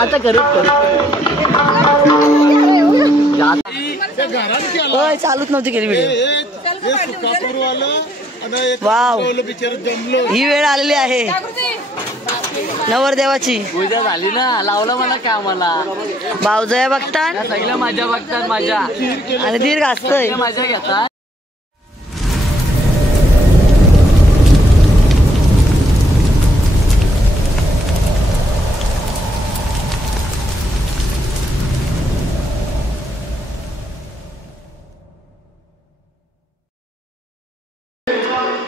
आता चालूच नव्हती केली व्हिडिओ. वाव, ही वेळ आलेली आहे नवरदेवाची. पूजा झाली ना, लावलं मला कामाला. भाऊजया बघतात, सगळ्या माझ्या बघतात माझ्या, आणि दीर्घ असतोय माझ्या घेतात.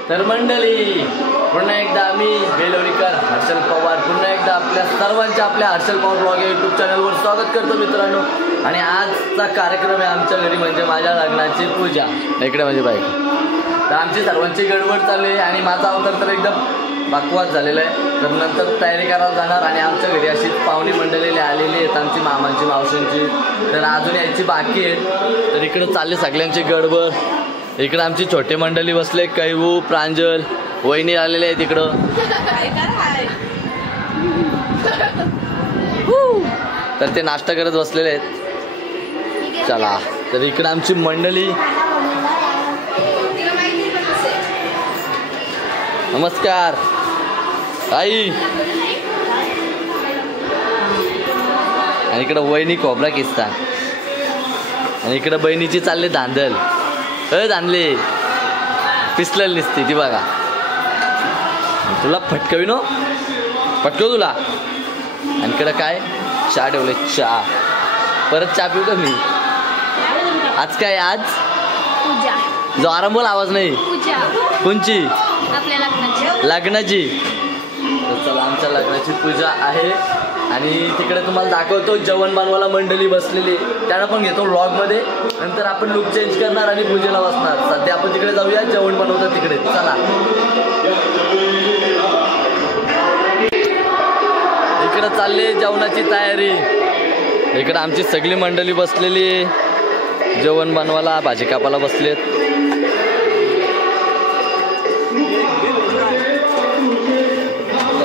तर मंडळी, पुन्हा एकदा आम्ही बेलोरीकर हर्षल पवार पुन्हा एकदा आपल्या सर्वांच्या आपल्या हर्षल पवार ब्लॉग या यूट्यूब चॅनलवर स्वागत करतो मित्रांनो. आणि आजचा कार्यक्रम आहे आमच्या घरी, म्हणजे माझ्या लग्नाची पूजा. इकडे माझी बायको. तर आमची सर्वांची गडबड चालू आहे आणि माझा अवतार तर एकदम बकवास झालेला आहे. तर नंतर तयारी करायला जाणार आणि आमच्या घरी अशी पाहुणी मंडळी आलेली आहेत, आमची मामांची मावशींची. तर अजून यायची बाकी आहेत. तर इकडं चालले सगळ्यांची गडबड. इकडं आमची छोटे मंडळी बसले, कैवू, प्रांजल, वहिनी आलेले आहेत इकडं. तर ते नाश्ता करत बसलेले आहेत. चला, तर इकडं आमची मंडळी. नमस्कार आई. आणि इकडं वहिनी खोबरा किस्ता. आणि इकडं बहिणीची चालले धांदल. धानले पिसलेली दिसते ती बघा. तुला फटकवी नो, फटकव तुला. आणि इकडं काय चहा ठेवले, चहा. परत चहा पिऊ का मी? आज काय? आज जो आराम बोल, आवाज नाही. कोणची? लग्नाची. तर चला, आमच्या लग्नाची पूजा आहे. आणि तिकडे तुम्हाला दाखवतो जेवण बनवायला मंडळी बसलेली, त्यांना पण घेतो व्लॉगमध्ये. नंतर आपण लुक चेंज करणार आणि पूजेला बसणार. सध्या आपण तिकडे जाऊया, जेवण बनवतात तिकडे. चला, इकडे चालले जेवणाची तयारी. इकडे आमची सगळी मंडळी बसलेली जेवण बनवायला, भाजी कापायला बसलेत.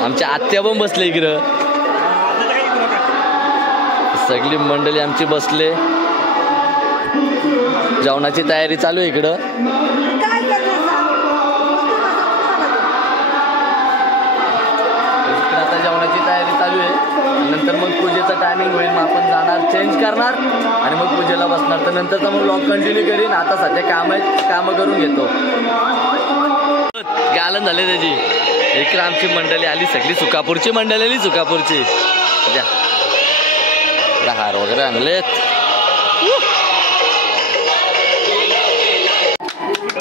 आमच्या आत्या पण बसले इकडं. सगळी मंडळी आमची बसले, जेवणाची तयारी चालू आहे इकडं. आता जेवणाची तयारी चालू आहे. नंतर मग पूजेचं टायमिंग होईल, मग आपण जाणार, चेंज करणार आणि मग पूजेला बसणार. तर नंतरचा मग व्लॉग कंटिन्यू करीन. आता सध्या कामं करून घेतो. गालन झाले त्याची. इकडे आमची मंडळी आली, सगळी सुकापूरची मंडळी आली. सुकापूरची हार वगैरे आणलेत.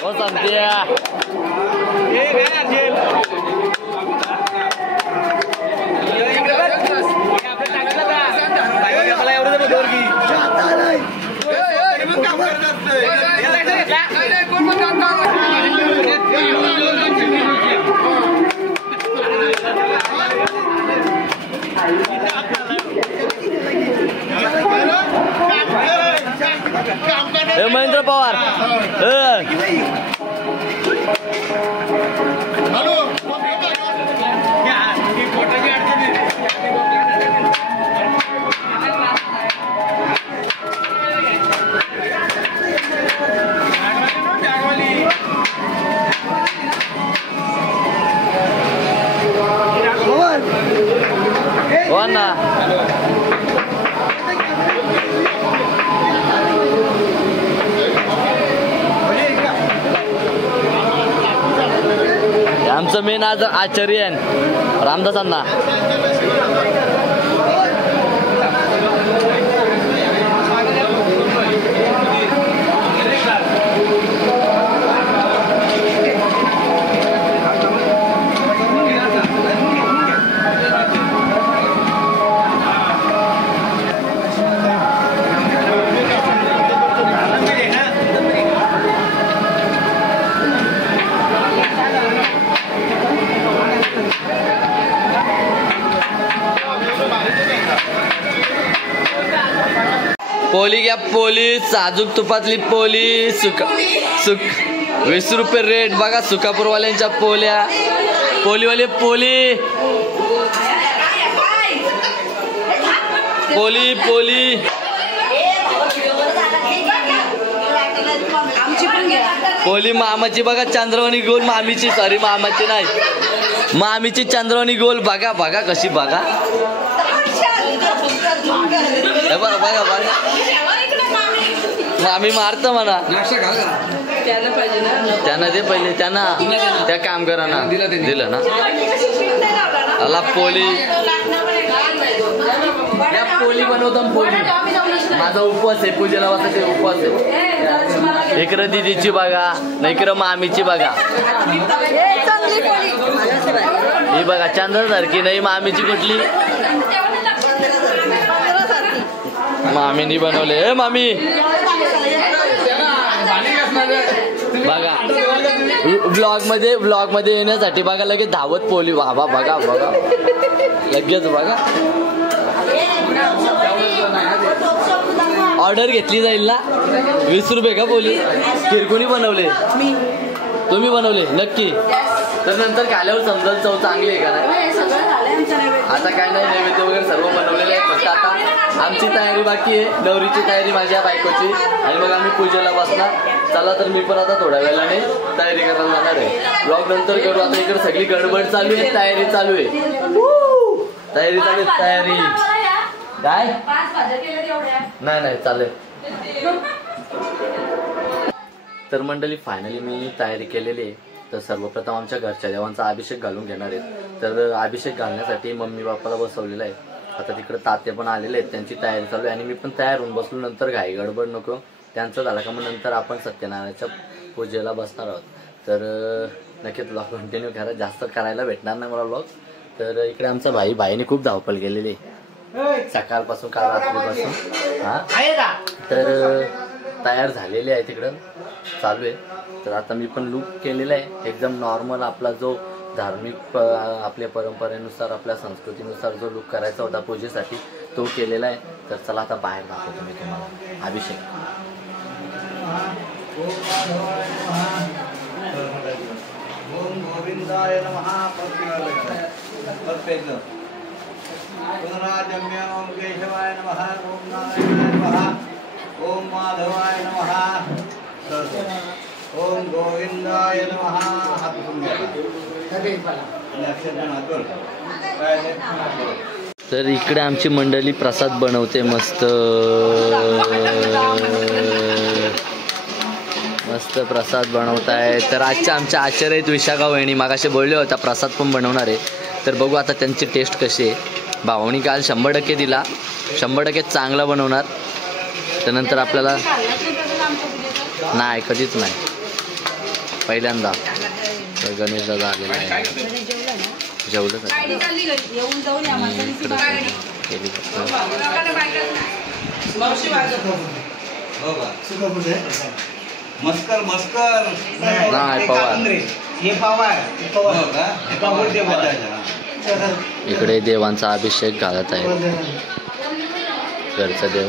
हो सांगते. महेंद्र पवार. हो ना. आमचं मेन आज आचार्य रामदास अण्णा. पोली घ्या पोली, साजूक तुपातली पोली, सुक 20 रुपये रेट बघा. सुकापूरवाल्यांच्या पोल्या, पोलीवाले पोली पोली पोली. पोली मामाची बघा चंद्रवाणी गोल, मामीची सॉरी मामाची नाही, मामीची चंद्रवाणी गोल बघा बघा कशी बघा. बघा बघा बघा मामी मारत म्हणा. त्यांना दे पहिले, त्यांना त्या काम करा ना, दिलं ना. अला पोली या पोली बनवतो पोली. माझा उपवास आहे, पूजेला वाजता उपवास आहे. इकडं दिदीची बघा, नाही इकडं मामीची बघा. ही बघा चंद्रासारखी नाही, मामीची कुठली मामीनी बनवले. ए मामी बघा ब्लॉग मध्ये येण्यासाठी बघा लगेच धावत पोली. बाबा बघा बघा लगेच बघा. ऑर्डर घेतली जाईल ना. 20 रुपये का पोली. किरकोणी बनवले, तुम्ही बनवले नक्की. तर नंतर खाल्यावर समजल चव चांगली आहे का नाही. आता काय नाही, नैवेद्य वगैरे सर्व बनवलेलं आहे. फक्त आता आमची तयारी बाकी आहे, नवरीची तयारी माझ्या बायकोची, आणि मग आम्ही पूजेला बसणार. चला तर मी पण आता थोड्या वेळाने तयारी करायला जाणार आहे. ब्लॉग नंतर करू. आता इकडे सगळी गडबड चालू आहे, तयारी चालू आहे, तयारी चालू आहे. तयारी काय नाही नाही चालेल. तर मंडळी फायनली मी तयारी केलेली आहे. तर सर्वप्रथम आमच्या घरच्या देवांचा अभिषेक घालून घेणार आहेत. तर अभिषेक घालण्यासाठी मम्मी बाप्पाला बसवलेला आहे. आता तिकडे ताते पण आलेले आहेत, त्यांची तयारी चालू आहे. आणि मी पण तयार होऊन बसलो. नंतर घाई गडबड नको, त्यांचं झालं का मग नंतर आपण सत्यनारायणच्या पूजेला बसणार आहोत. तर नक्कीच ब्लॉग कंटिन्यू करा, जास्त करायला भेटणार नाही मला ब्लॉग. तर इकडे आमचा भाईने खूप धावपळ केलेली सकाळपासून, काल रात्रीपासून. हा तर तयार झालेले आहे, तिकडं चालू आहे. तर आता मी पण लुक केलेला आहे एकदम नॉर्मल, आपला जो धार्मिक आपल्या परंपरेनुसार, आपल्या संस्कृतीनुसार जो लुक करायचा होता पूजेसाठी तो केलेला आहे. तर चला आता बाहेर दाखवतो मी तुम्हाला अभिषेक. ओम गोविंदाय नमः. ओम केशवाय नमः. ओम नारायणाय नमः. ओम माधवाय नमः. ओम गोविंदाय नमः. हात तर इकडे आमची मंडळी प्रसाद बनवते मस्त मस्त प्रसाद बनवताय. तर आजच्या आमच्या आचार्य आहेत विशाखा वहिनी, मागाशी बोलले होता प्रसाद पण बनवणार आहे. तर बघू आता त्यांची टेस्ट कशी आहे. भावानी काल 100% दिला, 100% चांगला बनवणार. त्यानंतर आपल्याला नाही कधीच नाही, पहिल्यांदा. तर गणेश दादा आलेला आहे, जेवलं मस्कर मस्कर नाही पवार. इकडे देवांचा अभिषेक घालत आहे घरचा देव.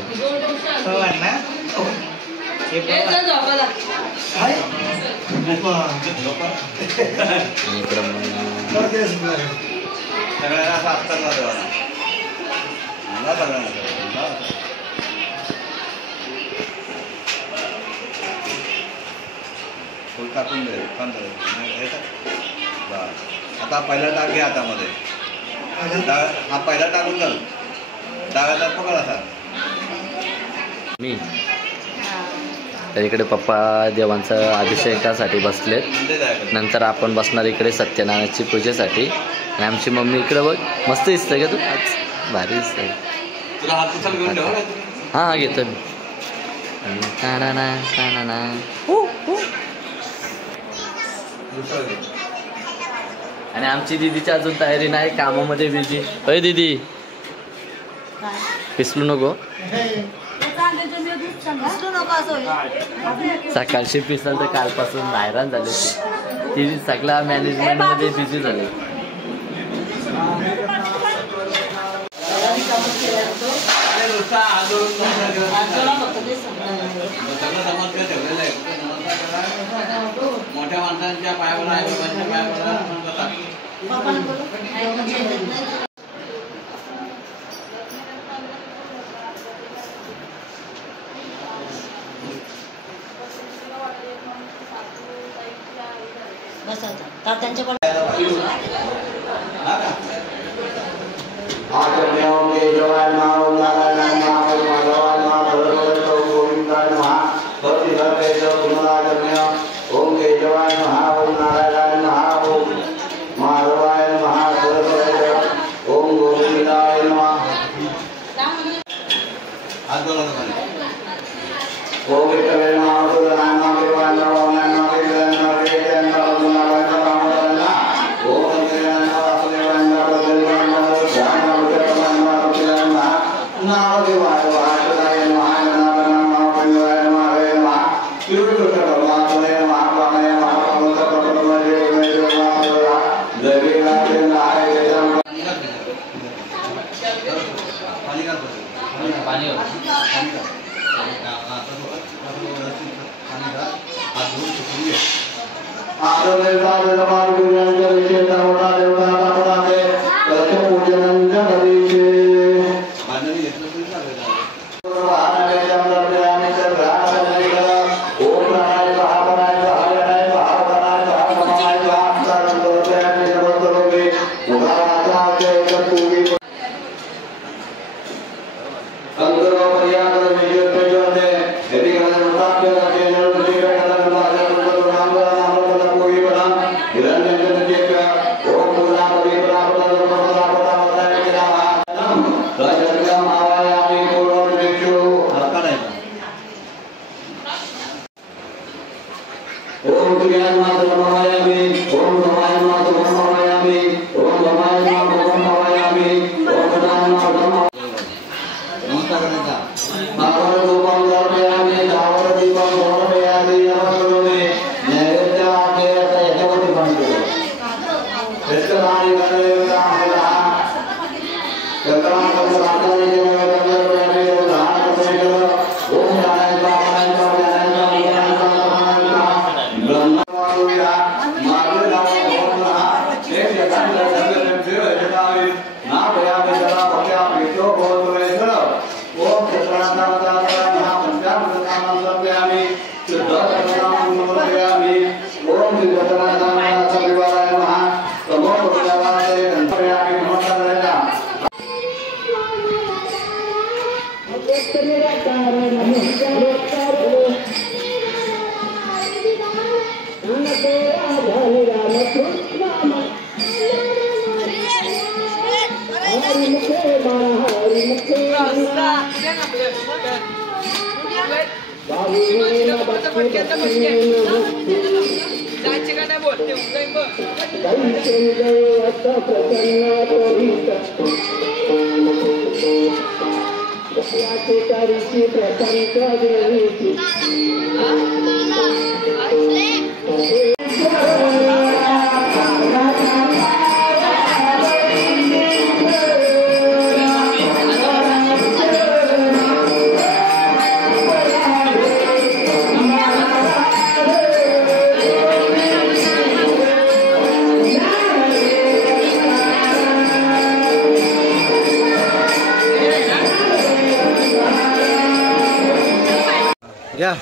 टाकून दे. आता पहिला टाक घ्या हातामध्ये. हा पहिला टाकून जाल, डाव्याला पकड असा. मी तर इकडे पप्पा देवांचा अभिषेकासाठी बसलेत. नंतर आपण बसणार इकडे सत्यनारायणची पूजेसाठी. आणि आमची मम्मी इकडे बघ मस्त दिसतंय का तू, भारी दिसतंय. हां घेतो मी. आणि आमची दीदीची अजून तयारी नाही, कामामध्ये बिझी. अय दीदी पिसलू नको, सकाळशी पिसल तर कालपासून हैराण झाले. ती सगळ्या मॅनेजमेंटमध्ये बिझी झाले. बसा हात जोडून सगळं नमस्कार ठेवलेलं आहे. मोठ्या माणसांच्या पायावर आई बाबांच्या पायावर बसा. त्यांच्या ओम केशवाय नमः ओम नारायणाय नमः ओम माधवाय नमः ओम गोविंदाय नमः ओम विष्णवे नमः सुदनाय नमः देवाय नमः ओम नमः देवाय नमः देवाय नमः नारायण नमः ओम देवाय नमः वासुदेवाय नमः देवाय नमः ध्यान नमः देवाय नमः नाम देवाय वासुदेवाय नमः नाम नमः देवाय नमः हरे नमः शिव परमात्मने नमः प्राणे नमः भगवते परमले नमः देवी नाथे नाय देव पाणी या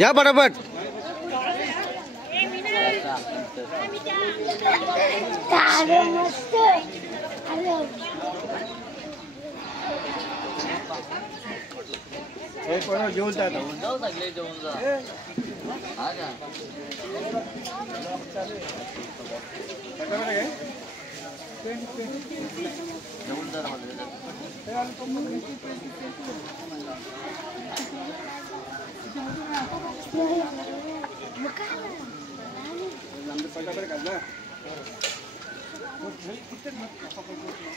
या पटापट जेवून जाऊ लागले जेवून जा हा का जेवून जा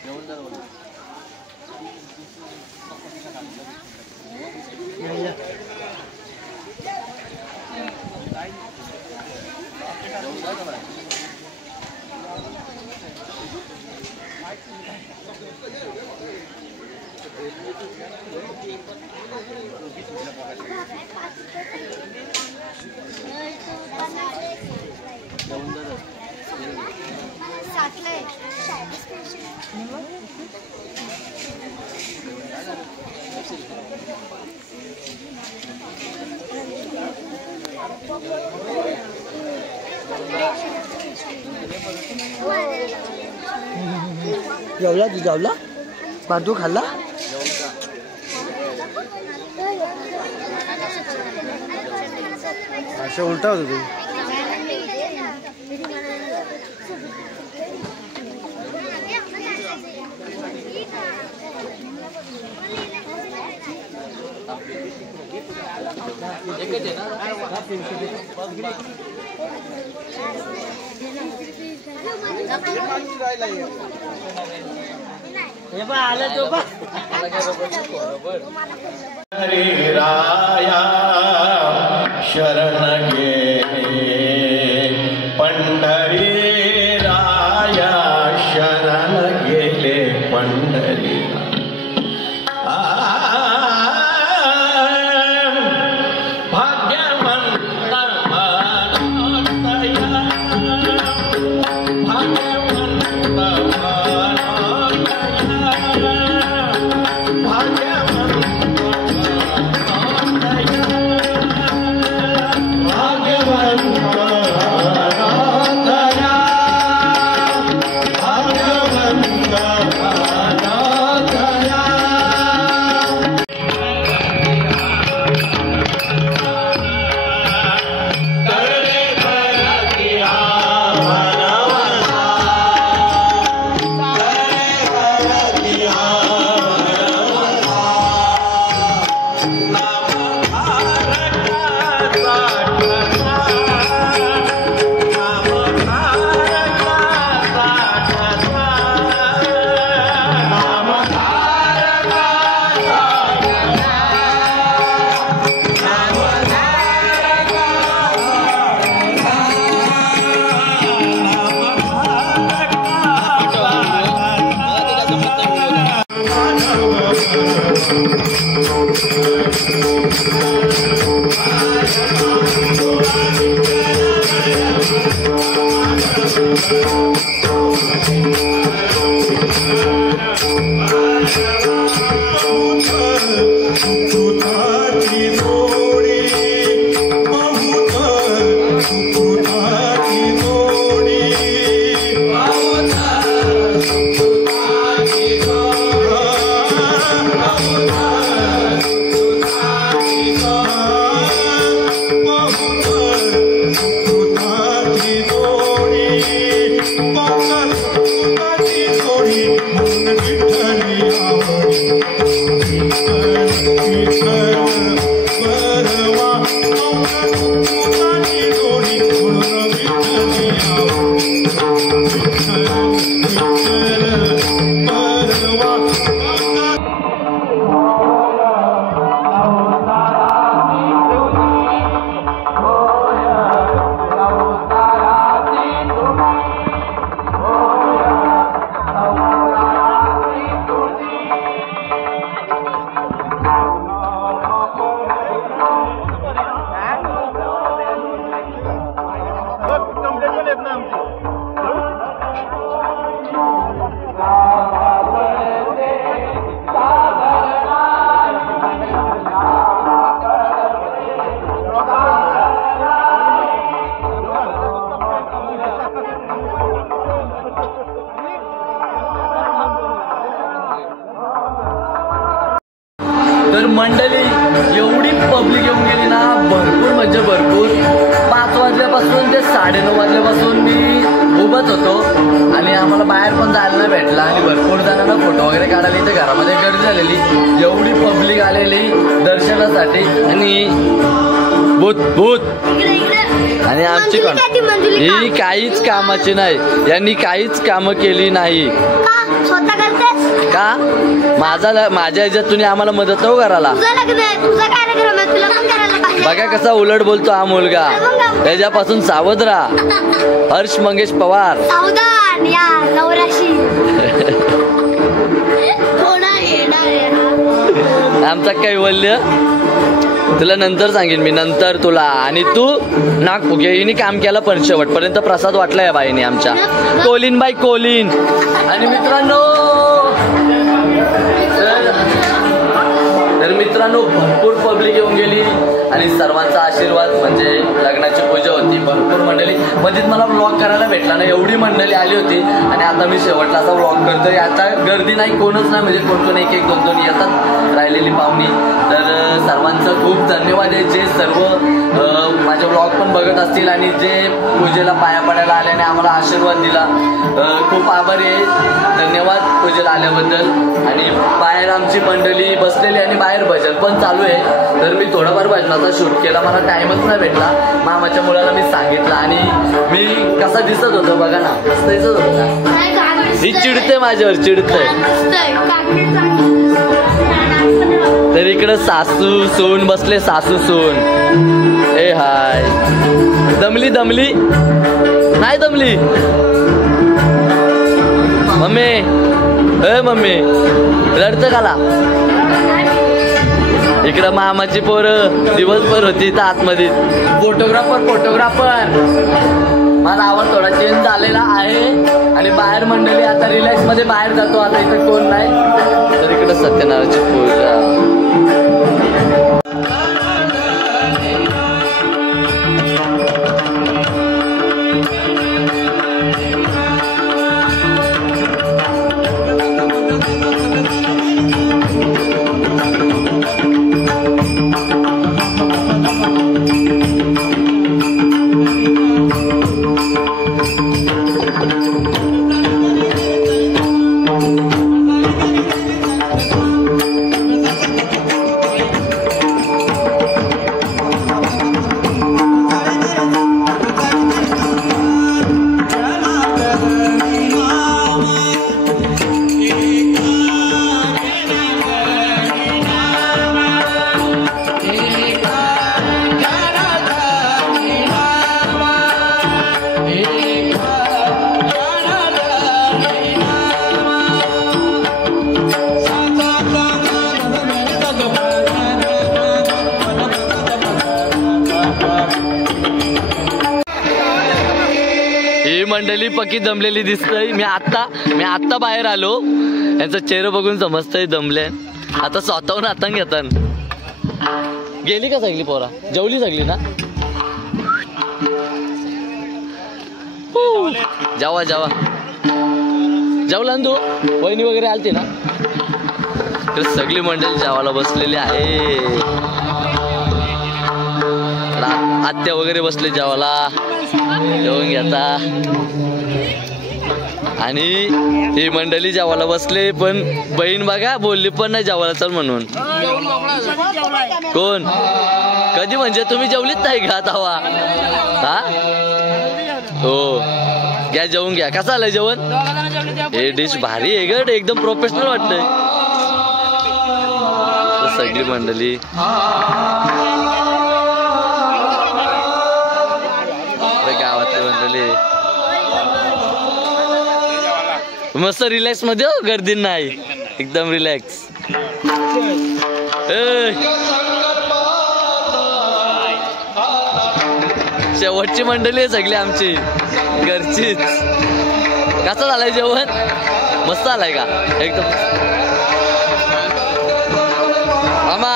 जेवून जा जेवला तू जेवला बाजू खाल्ला असं उलटा होतो तू आलं तो बा हरे राया शरण गेले पंढरी राया शरण गेले पंढरी तर मंडळी एवढी पब्लिक येऊन गेली ना, भरपूर म्हणजे भरपूर. 5 वाजल्यापासून ते 9:30 वाजल्यापासून मी उभाच होतो आणि आम्हाला बाहेर पण जायला नाही भेटला आणि भरपूर जणांना फोटो वगैरे काढायला इथे घरामध्ये गर्दी झालेली. एवढी पब्लिक आलेली दर्शनासाठी आणि भूत आणि आमची कोण ही काहीच कामाची नाही, यांनी काहीच कामं केली नाही. स्वतः करते का माझ्या ह्याच्यात तुम्ही आम्हाला मदत नको करायला. बघा कसा उलट बोलतो हा मुलगा. त्याच्यापासून सावध राहा. हर्ष मंगेश पवार. आमचा कैवल्य तुला नंतर सांगेन मी, नंतर तुला. आणि तू नाक फुगेनी काम केलं पण शेवटपर्यंत प्रसाद वाटलाय बाईने आमच्या. कोलीन बाई कोलीन. आणि मित्रांनो तर मित्रांनो भरपूर पब्लिक येऊन गेली आणि सर्वांचा आशीर्वाद म्हणजे लग्नाची पूजा होती. भरपूर मंडळी मध्येच मला व्लॉग करायला भेटला नाही, एवढी मंडळी आली होती. आणि आता मी शेवटला असा व्लॉग करतोय. आता गर्दी नाही, कोणच नाही, म्हणजे कोण एक एक दोन येतात राहिलेली पाहुणी. तर सर्वांचं खूप धन्यवाद आहे जे सर्व माझे व्लॉग पण बघत असतील आणि जे पूजेला पाया पडायला आले आणि आम्हाला आशीर्वाद दिला. खूप आभारी आहे, धन्यवाद पूजेला आल्याबद्दल. आणि बाहेर आमची मंडळी बसलेली आणि बाहेर भजन पण चालू आहे. तर मी थोडाफार भजनाचा शूट केला, मला टाइमच नाही भेटला. मामाच्या मुलाला मी सांगितलं आणि मी कसा दिसत होतो बघा ना, मस्त दिसत होतो. ही चिडते माझ्यावर, चिडते. तर इकडं सासू सून बसले, सासू सून. ए हाय, दमली दमली नाही दमली मम्मी. ए मम्मी रडतं काला. इकडं मामाची पोरं दिवसभर होती तर आतमध्ये. फोटोग्राफर माझा आवाज थोडा चेंज झालेला आहे. आणि बाहेर मंडळी आता रिलॅक्स मध्ये बाहेर जातो. आता इथं कोण नाही. तर इकडं सत्यनारायणची पूजा. मंडळी पक्की दमलेली दिसतंय. मी आत्ता बाहेर आलो. यांचा चेहरा बघून समजतंय दमले. आता स्वतःहून हातान घेतात. गेली का सगळी पोरा? जेवली सगळी ना? जावा जावा जेवला ना तू? वहिनी वगैरे आलती ना? तर सगळी मंडळी जेवायला बसलेली आहे. आत्या वगैरे बसले जेवायला, जेवून घेता. आणि ही मंडळी जेवायला बसले पण बहीण बघा बोलली पण नाही जेवायला चल म्हणून. कोण? कधी म्हणजे तुम्ही जेवलीच नाही का तवा? हा हो घ्या जेवून घ्या. कसं आलंय जेवण? हे डिश भारी आहे गड, एकदम प्रोफेशनल वाटतंय. सगळी मंडळी गावातली मंडळी मस्त रिलॅक्स मध्ये. हो गर्दी नाही, एकदम रिलॅक्स. शेवटची मंडळी आहे सगळी आमची घरचीच. कसं झालंय जेवण? मस्त आलाय का? एकदम. मामा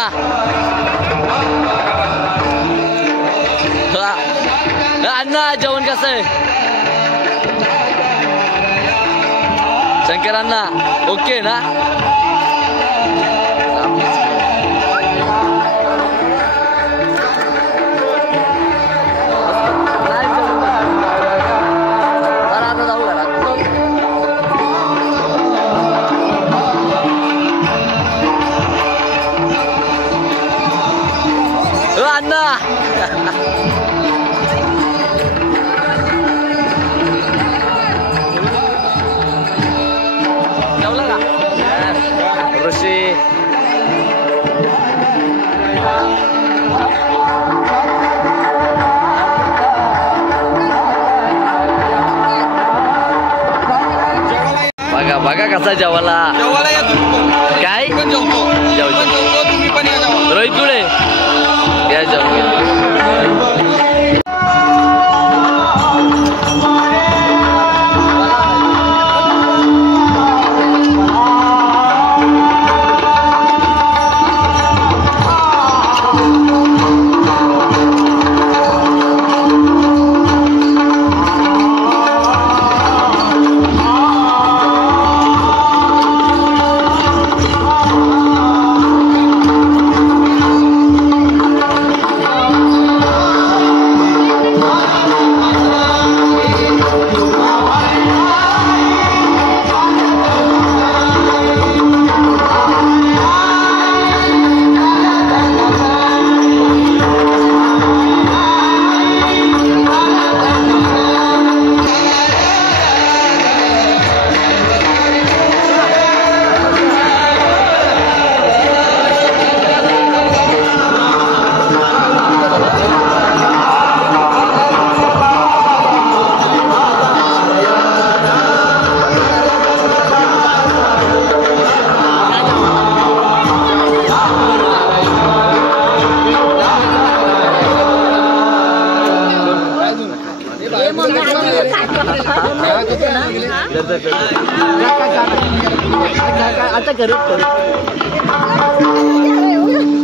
अण्णा जेवण कसं आहे? शंकरांना ओके ना? आता जाऊ घरात. अण्णा जेवला का? बघा कसा जेवाला काय रोहित तुळे या जेवण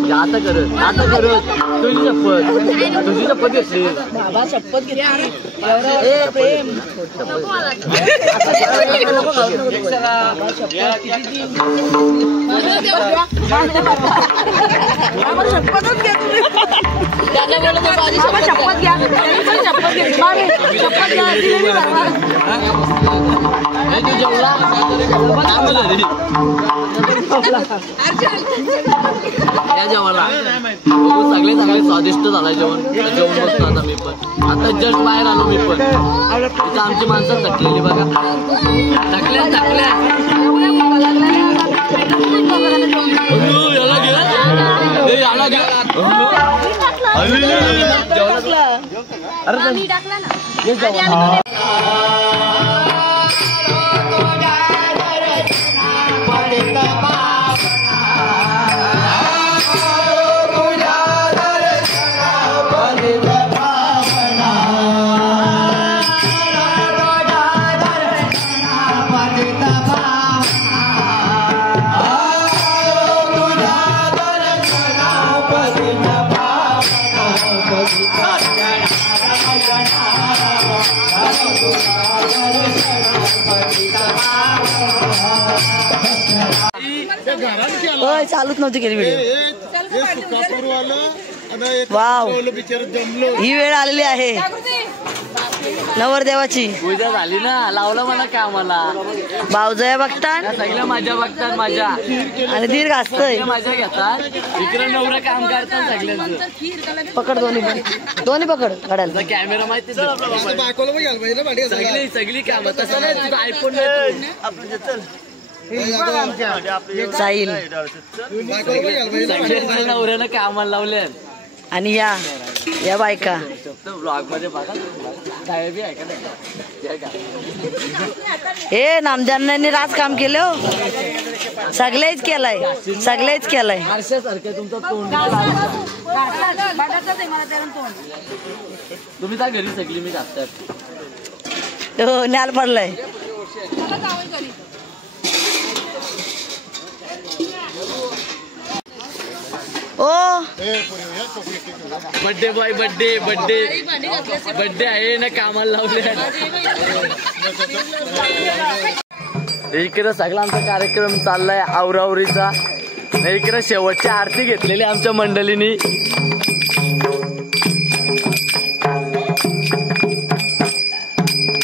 आता करत तुझी शपथ घेतली बाबा शपथ घेतली शपथच घ्या तुम्ही शपथ घ्या या जेवायला सगळे चांगले स्वादिष्ट झालं जेवण बसतो आता मी पण आता जस्ट बाहेर आलो मी पण तिथं आमची माणसं थकलेली बघा थकल्या चालूच नव्हती केली व्हिडिओ वाव ही वेळ आलेली आहे नवरदेवाची पूजा झाली ना लावलं म्हणा कामाला भाऊजया बघतात सगळ्या माझ्या बघतात माझ्या आणि दीर्घ असतंय माझ्या घेतात इकडे नवरा काम करतात सगळ्यांचं पकड दोन्ही पकड काढायला कॅमेरा माहिती सगळी काम तसं नाही आयफोन जाईल नवऱ्यानं कामाला लावले आणि या बायका ब्लॉग मध्ये बघा हे नामदारांनी राज काम केलं हो सगळेच केलंय तुमचं तोंड तुम्ही त्या घरी सगळी मी जातात हो न्याल पडलाय ओ बर्थडे बॉय बर्थडे आहे ना कामाला लावले इकडे सगळा आमचा कार्यक्रम चाललाय आवरावरीचा इकडे शेवटची आरती घेतलेली आमच्या मंडळीनी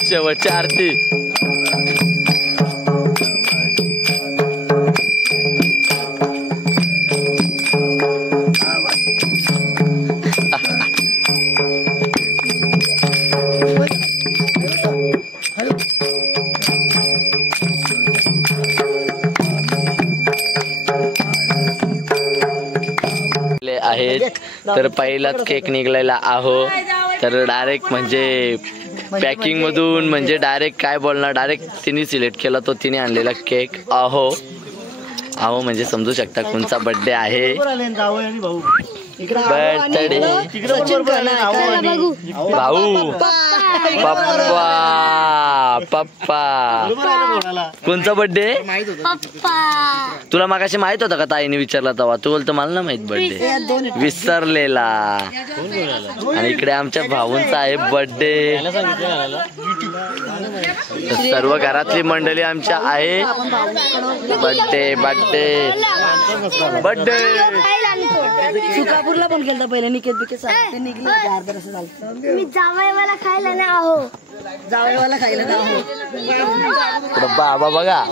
शेवटची आरती आहेत तर पहिलाच केक निघलेला आहो तर डायरेक्ट म्हणजे पॅकिंग मधून म्हणजे डायरेक्ट काय बोलणार, डायरेक्ट तिने सिलेक्ट केला तो तिने आणलेला केक. अहो अहो म्हणजे समजू शकता कोणचा बर्थडे आहे. बर्थडे भाऊ पप्पा पप्पा कोणचा बर्थडे तुला मागाशी माहित होता का? ताईने विचारला तेव्हा तू बोलतो मला ना माहित बर्थडे विसरलेला. आणि इकडे आमच्या भाऊंचा आहे बर्थडे. सर्व घरातली मंडळी आमच्या आहे बर्थडे बर्थडे बर्थडे. सुकापूरला पण केलं पहिले निकेत बिकेत ते निघले अर्धा असं झालं. मी जावईवाला खायला नाही आहो. जावईवाला खायला ना आहो. बाबा बघा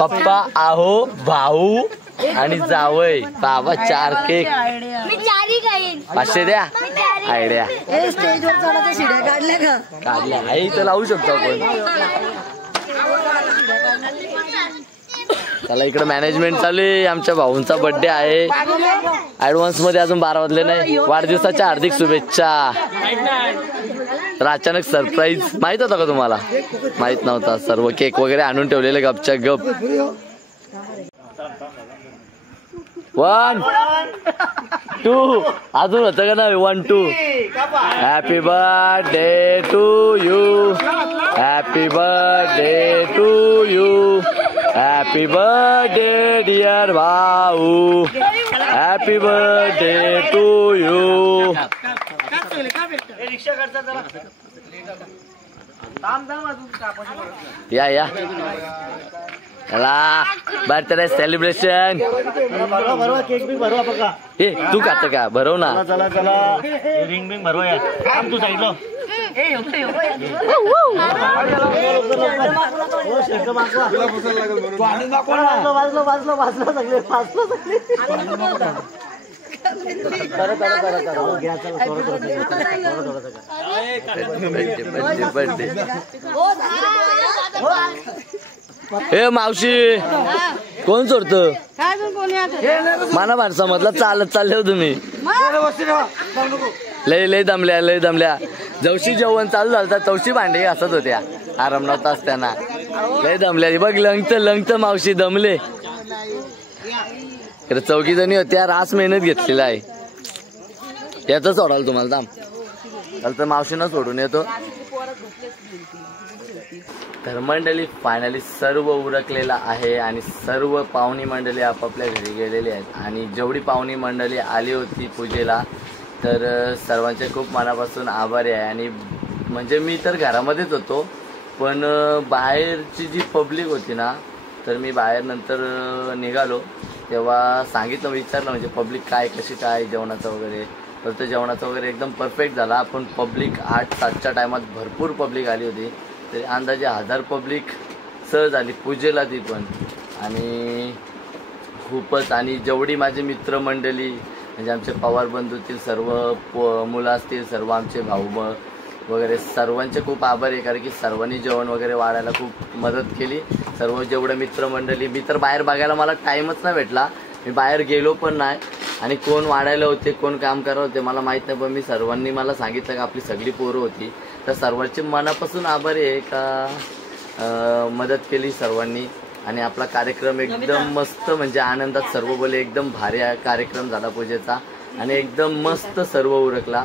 पप्पा आहो भाऊ आणि जावई बाबा 4 केक. मी चारी खाईन. 500 द्या. आयडिया हे स्टेजवर चढायच्या शिड्या काढल्या का? काढल्या आहे इथं लावू शकतो आपण. चला इकडे मॅनेजमेंट चालू आहे. आमच्या भाऊंचा बर्थडे आहे. ऍडव्हान्स मध्ये अजून 12 वाजले नाही. वाढदिवसाच्या हार्दिक शुभेच्छा. तर अचानक सरप्राईज माहित होता का तुम्हाला? माहित नव्हता. सर्व केक वगैरे आणून ठेवलेले गपच्या गप. 1 2 अजून होतं का नाही? 1 2 happy birthday to you. Happy birthday to you. Happy birthday dear भाऊ. Happy birthday to you. या या चला बर्थडे सेलिब्रेशन. केक बी भरवा बघा. हे तू खात का? भरव ना. चला चला रिंग बिंग भरवा या. तू साईडला हे मावशी कोण सोडत माना माणसा मधला चालत चालले हो तुम्ही. लय लय दमल्या लय दमल्या. जवशी जेवण चालू झालं तवशी भांडे असत होत्या. आराम नव्हता असताना लय दमल्या. बघ लंगत लंगत मावशी दमले. चौघी जणी होत्या. रास मेहनत घेतलेला आहे. याच सोडाल तुम्हाला दाम तर मावशीनं सोडून येतो. तर मंडळी फायनली सर्व उरकलेला आहे आणि सर्व पाहुणी मंडळी आपापल्या घरी गेलेली आहेत. आणि जेवढी पाहुणी मंडळी आली होती पूजेला तर सर्वांचे खूप मनापासून आभारी आहे. आणि म्हणजे मी तर घरामध्येच होतो पण बाहेरची जी पब्लिक होती ना तर मी बाहेर नंतर निघालो तेव्हा सांगितलं विचारलं म्हणजे पब्लिक काय कशी काय जेवणाचं वगैरे. तर ते जेवणाचं वगैरे एकदम परफेक्ट झाला. पण पब्लिक 8-7च्या टायमात भरपूर पब्लिक आली होती. तरी अंदाजे 1000 पब्लिक सहज आली पूजेला ती पण. आणि खूपच आणि जेवढी माझी मित्रमंडळी म्हणजे आमचे पवार बंधूतील सर्व मुलं असतील सर्व आमचे भाऊ वगैरे सर्वांचे खूप आभार आहे. कारण की सर्वांनी जेवण वगैरे वाढायला खूप मदत केली. सर्व जेवढं मित्रमंडळी मी तर बाहेर बघायला मला टाईमच नाही भेटला. मी बाहेर गेलो पण नाही. आणि कोण वाढायला होते कोण काम करत होते मला माहीत नाही. पण मी सर्वांनी मला सांगितलं का आपली सगळी पोरं होती. तर सर्वांचे मनापासून आभारी आहे का मदत केली सर्वांनी. आणि आपला कार्यक्रम एकदम मस्त म्हणजे आनंदात सर्व बोले एकदम भारी कार्यक्रम झाला पूजेचा. आणि एकदम मस्त सर्व उरकला.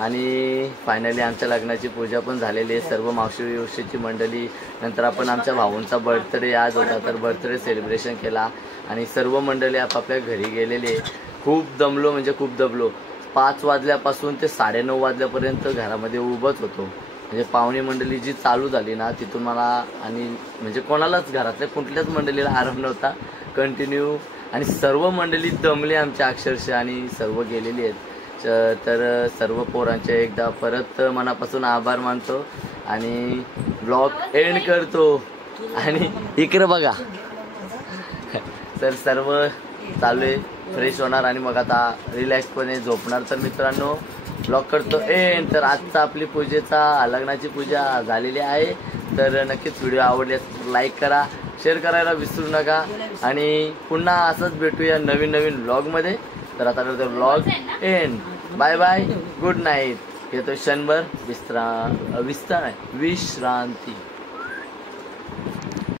आणि फायनली आमच्या लग्नाची पूजा पण झालेली आहे. सर्व मावशी मंडळी. नंतर आपण आमच्या भाऊंचा बर्थडे आज होता तर बर्थडे सेलिब्रेशन केला. आणि सर्व मंडळी आपापल्या घरी गेलेली आहे. खूप दमलो म्हणजे खूप दमलो. 5 वाजल्यापासून ते 9:30 वाजल्यापर्यंत घरामध्ये उभंच होतो. म्हणजे पाहुणी मंडळी जी चालू झाली ना तिथून मला आणि म्हणजे कोणालाच घरातल्या कुठल्याच मंडळीला आराम नव्हता कंटिन्यू. आणि सर्व मंडळी दमले आमच्या अक्षरशः आणि सर्व गेलेली आहेत. तर सर्व पोरांचे एकदा परत मनापासून आभार मानतो आणि ब्लॉग एंड करतो. आणि इकडे बघा तर सर्व चालू आहे. फ्रेश होणार आणि मग आता रिलॅक्सपणे झोपणार. तर मित्रांनो ब्लॉग करतो एंड. तर आजचा आपली पूजेचा लग्नाची पूजा झालेली आहे. तर नक्कीच व्हिडिओ आवडल्यास लाईक करा शेअर करायला विसरू नका. आणि पुन्हा असंच भेटूया नवीन व्लॉगमध्ये. तर आता करतो vlog end. Bye bye good night. घेतो क्षणभर विश्रांती.